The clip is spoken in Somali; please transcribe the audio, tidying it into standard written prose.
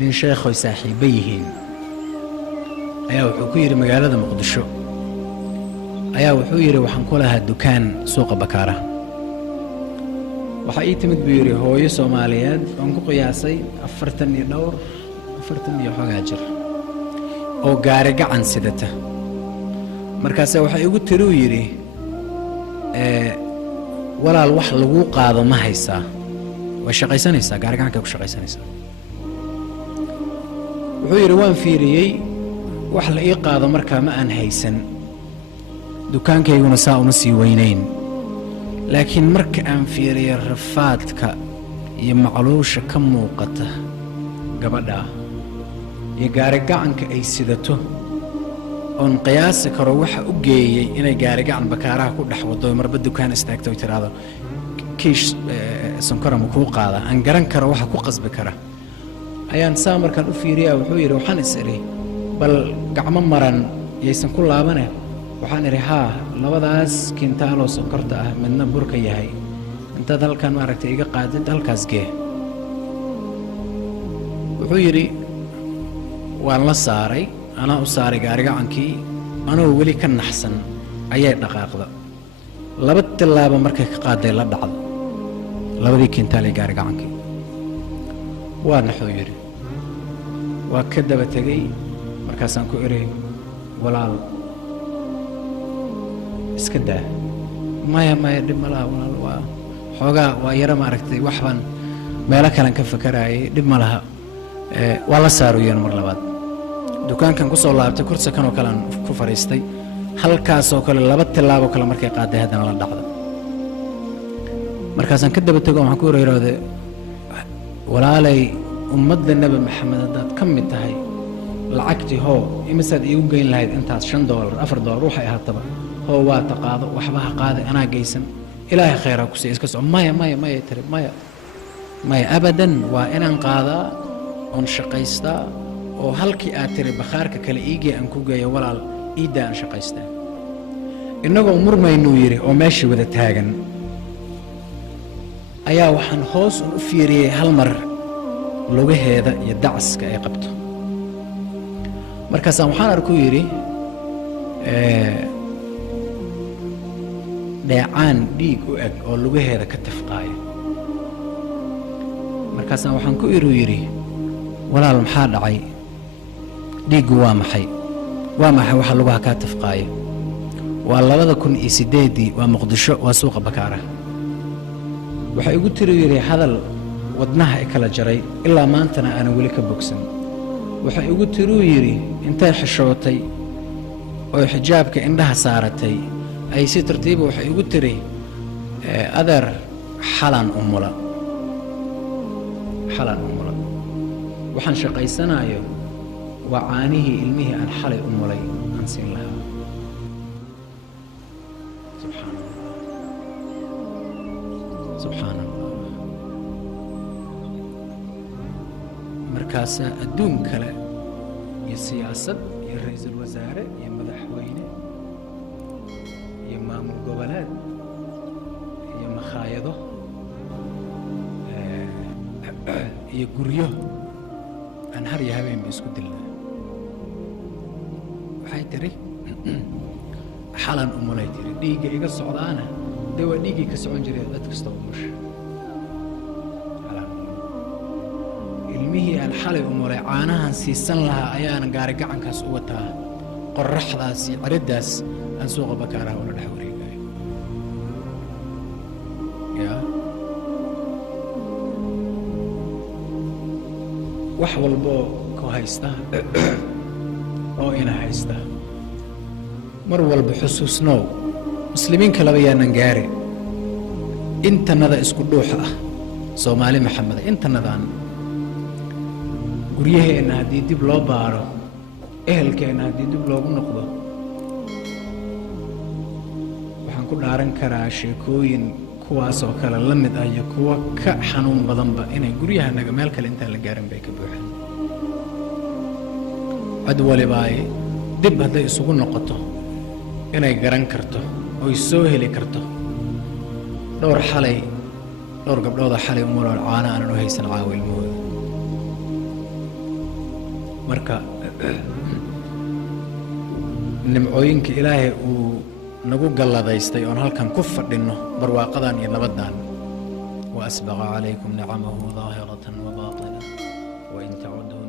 nin sheekhoy saaxiiba yihiin ayaa wuxuu ku yidhi magaalada muqdisho ayaa wuxuu yidhi waxaan ku lahaa dukaan suuqa bakaara waxaa ii timid buu yidhi hooyo soomaaliyeed oon ku qiyaasay 40 iyo xoogaa jir oo gaari gacan sidata markaase waxay igu tiri uu yidhi walaal wax lagu qaado ma haysaa way shaqaysanaysaa gaari gacanka ku shaqaysanaysaa wuxuu yidhi waan fiiriyey wax la ii qaado markaa ma aan haysan dukaankayguna saa uma sii weynayn laakiin marka aan fiiriyo rafaadka iyo macluusha ka muuqata gabadha iyo gaari gacanka ay sidato oon qiyaasi karo waxa u geeyey inay gaari gacan bakaaraha ku dhex wado marba dukaan istaagto ay tiraahdo kiish sonkora ma kuu qaada aan garan karo waxa ku qasbi kara ayaan saa markaan u fiiriyaa wuxuu yidhi waxaan is idhi bal gacmo maran yaysan ku laabane waxaan idhi haa labadaas kiintaaloo sonkorta ah midna burka yahay intaad halkan maaragtay iga qaadid halkaas gee wuxuu yidhi waan la saaray anaa u saaray gaarigacankii anoo weli ka naxsan ayay dhaqaaqda laba tillaaba markay ka qaaday la dhacdo labadii kiintaal ee gaarigacankii waa naxuu yidhi waa ka daba tegey markaasaan ku idhi walaal iska daa maya dhib ma laha walaal waa xoogaa waa yaro maaragtay wax baan meelo kalen ka fakaraayay dhib ma laha waa la saaruyen mar labaad dukaankan ku soo laabtay kursi kanoo kale aan ku fadhiistay halkaasoo kale laba tillaaboo kale markay qaaday haddana la dhacda markaasaan ka daba tego waxaan ku yidhaahday walaalay ummadda nebi maxamed haddaad ka mid tahay lacagtii hoo imisaad iigu geyn lahayd intaas $5 $4 waxay ahaataba hoo waa taqaado waxba ha qaaday anaa geysan ilaahay khayraa ku siiya iska soco maya tiri maya abadan waa inaan qaadaa oon shaqaystaa oo halkii aad tiri bakhaarka kale iigee aan ku geeyo walaal iiddaa aan shaqaystaa innagoo murmaynuu yidhi oo meeshii wada taagan ayaa waxaan hoos u fiiriyey hal mar lugaheeda iyo dacaska ay qabto markaasaan waxaan arkuu yidhi dheecaan dhiig u eg oo lugaheeda ka tifqaaya markaasaan waxaan ku iruu yidhi walaal maxaa dhacay dhiiggu waa maxay waxa lugaha kaa tifqaaya waa 2008 waa muqdisho waa suuqa bakaaraha waxay igu tiri yidhi hadal wadnaha i kala jaray ilaa maantana aanan weli ka bogsan waxay igu tiruu yidhi intay xishootay oo xijaabka indhaha saaratay ay si tartiiba waxay igu tiri adeer xalan umula waxaan shaqaysanayo waa caanihii ilmihii aan xalay umulay aan siin lahaa subxaan allah markaasaa adduun kale iyo siyaasad iyo ra'iisul wasaare iyo madaxweyne iyo maamul goboleed iyo makhaayado iyo guryo aan har iyo habeenba isku dilnaa waxay tiri xalan umulay tiri dhiigga iga socdaana dee waa dhiiggii ka socon jiray dad kasta umusha ilmihii aan xalay umulay caanahan siisan lahaa ayaana gaari gacankaas u wataa qorraxdaas iyo ciriddaas aan suuqa bakaaraha ula dhex wareegayo wax walboo ku haysta oo ina haysta mar walba xusuusnow muslimiin kaleba yaanan gaari intannada isku dhuuxa ah soomaali maxameda intannadaan guryaheenna haddii dib loo baaro ehelkeenna haddii dib loogu noqdo waxaan ku dhaaran karaa sheekooyin kuwaasoo kale la mid ah iyo kuwa ka xanuun badanba inay guryahanaga meel kale intaan la gaarin bay ka buuxaan cid walibaay dib hadday isugu noqoto inay garan karto oy soo heli karto dhowr gabdhooda xalay umulool caana aanan u haysan caawa ilmahooda marka nimcooyinka ilaahay uu nagu galladaystay oon halkan ku fadhinno barwaaqadan iyo nabaddan wa asbaqa calaykum nicamahu daahiratan wa baatina wain tacudu